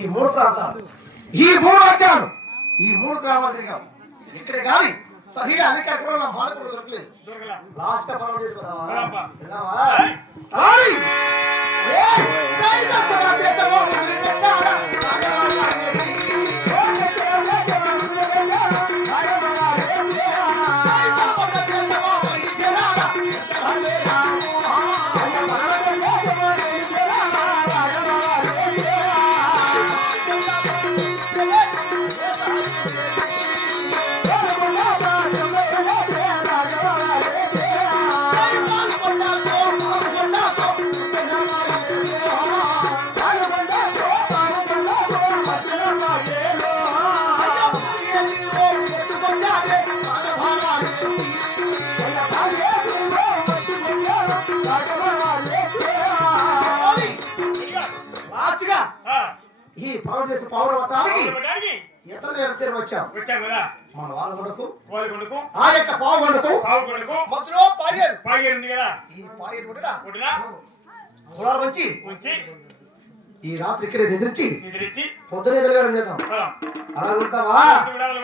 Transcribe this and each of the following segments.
ఈ మూడు ప్రాంతాలు ఈ మూడు రాజ్యాలు ఈ మూడు గ్రామాలు తిరిగాం ఇక్కడే కాదు సరిగా అన్ని కూడా నా దొరకలేదు లాస్ట్ పర్వం చేసుకున్నావా ఈ పౌరదేశ పౌరవటానికి ఇతర వచ్చాం. వచ్చాం కదా. మన వాళ్ళ కొడుకు వాళ్ళ కొండకు ఆ యొక్క పావు కొండకు పావు కొండకు మధ్యలో పాయరు. పాగేరు ఉంది కదా. ఈ పాయరు ఉంచి ఈ రాత్రి ఇక్కడే నిద్రించి నిద్రించి పొద్దున ఎదురుగారం చేద్దాం అలా ఉంటావా కొంచెం విడాలు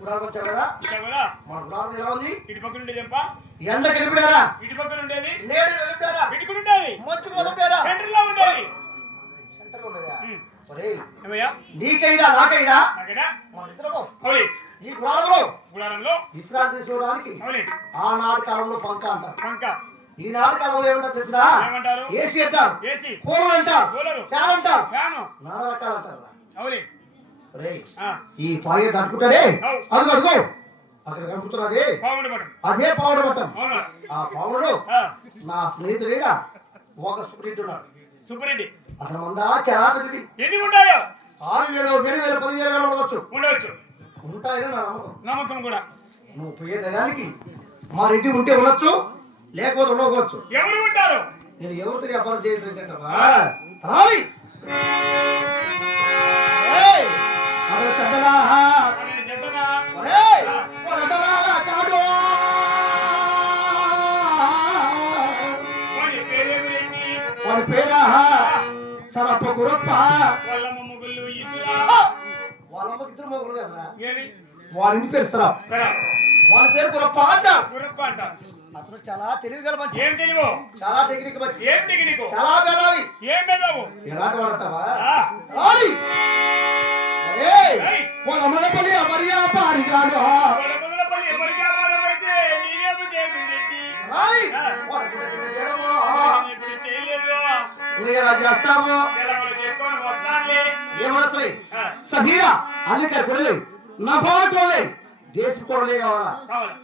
గుడారం వచ్చావు కదా? వచ్చాం కదా మన గుడారం ఎలా ఉంది? ఇటు పక్కన ఉండేది ఎంప ఎండ గెలిపిడారా ఇటు పక్కన ఉండేది? నేడు గెలిపిడారా ఇటు కూడా ఉండేది? మంచు మొదలుపెట్టారా సెంటర్లో ఉండేది సెంటర్ ఉన్నదా ఉమ్. ఒరేయ్ ఏమయ్యా? నీకైనా నాకైనా నాకేనా? మన ఈ గుడారంలో గుడారంలో? విశ్రాంతి తీసుకోవడానికి అవులి ఆనాటి కాలంలో పంక అంటారు. పంక. ఈనాటి కాలంలో ఏమంటారు తెలిసిన? ఏసీ అంటారు. ఏసీ. కూలర్ అంటారు. కూలరు. ఫ్యాన్ అంటారు. ఫ్యాను. నానా రకాలు అంటారు. ఈ పాయ తట్టుకుంటాడే అవు. అదిగో అదిగో అక్కడ కనుకుంటున్నది అదే పావుడు అవునా? ఆ పావుడు ఆ, నా స్నేహితుడేడా ఒక సుప్రీట్. ఉన్నాడు సుబ్బరెడ్డి అతని మంద చాలా పెద్దది. ఎన్ని ఉంటాయో? ఆరు వేలు ఏడు వేల పది వేల ఉండవచ్చు. ఉండవచ్చు. ఉంటాయని నా నమ్మకం. నమ్మకం కూడా. నువ్వు పోయే టయానికి మా రెడ్డి ఉంటే ఉండొచ్చు లేకపోతే ఉండకపోవచ్చు. ఎవరు ఉంటారు? నేను ఎవరితో వ్యాపారం చేయట్లేదంటవా రాలి వాడి పేరా? సరప్ప గురప్ప. వాళ్ళ మొగ్గులు ఇద్దురా వాళ్ళ అమ్మకి ఇద్దరు మొగులు కదరా? ఏమి వాళ్ళ ఇంటి పేరు సరే. వాళ్ళ పేరు గురప్ప అంట. గురప్ప అంట. అతను చాలా తెలివి గల మంచి ఏం తెలియవు చాలా టెక్నిక్ మంచి ఏం దిగి నీకు చాలా బేదావి ఏం పెదావు ఎలాంటి వాడంటావా? ఏమనసరి ఆ, సహీరా అల్లికర్ కొడలే నా బాగా కొడలే దేశ కొడలే కావాలా? కావాలి.